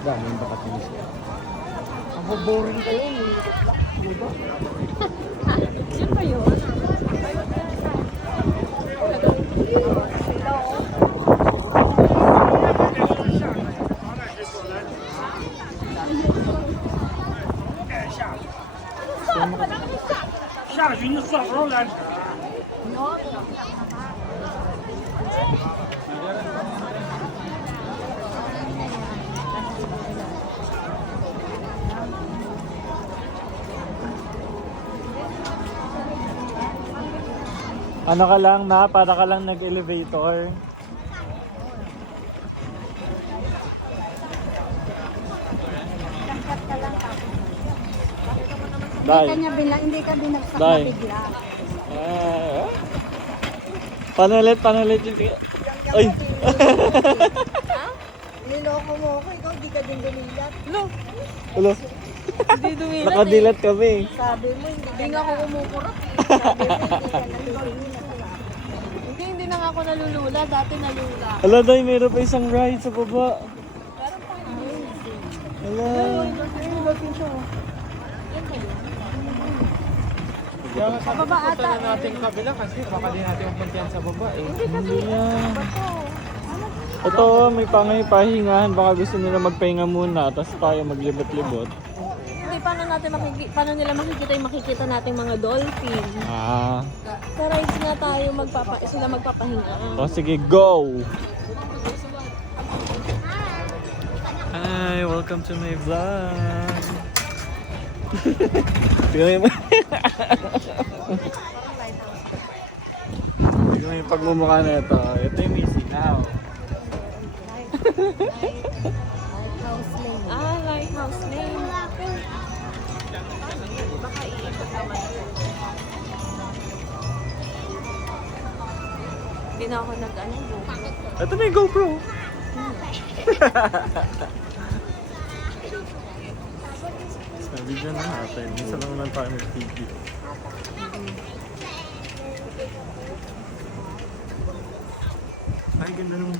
Daming bakatinis. Ang boring kayo. Diba? Yun ba yun? Ano ka lang na? Para ka lang nag-elevator. Day. Hindi ka binagsak na Day. bigla. Panalit yung ay! Ha? Niloko mo ako, ikaw di ka din dumilat. No, Hello? hindi dumilat Nakadilat kami. Sabi mo, hindi nga ako kumukurap. Sabi mo, hindi ka nalulula. Hindi na nga ako nalulula. Dati nalula. Hala, Day, meron pa isang ride sa baba. Meron pa yun. Hala. Pababa ata. Natin kabila kasi baka di natin mapuntihan sa baba eh. Hindi yan. Ito, may pahingahan. Baka gusto nila magpahinga muna. Tapos tayo maglibot-libot. Hindi, paano nila makikita nating mga dolphin? Ah. Sa rides nga tayo sila magpapahinga. O sige, go! Hi, welcome to my vlog. Tignan mo. Tignan mo yung pagmumukha na ito. Ito yung Missy now. Lighthouse Lane. Ah, Lighthouse Lane. Baka iikot naman. Hindi na ako nag-ano. Ito na yung GoPro. Sabi dyan na natin. Minsan lang naman tayo mag-video. Ay, ganda naman.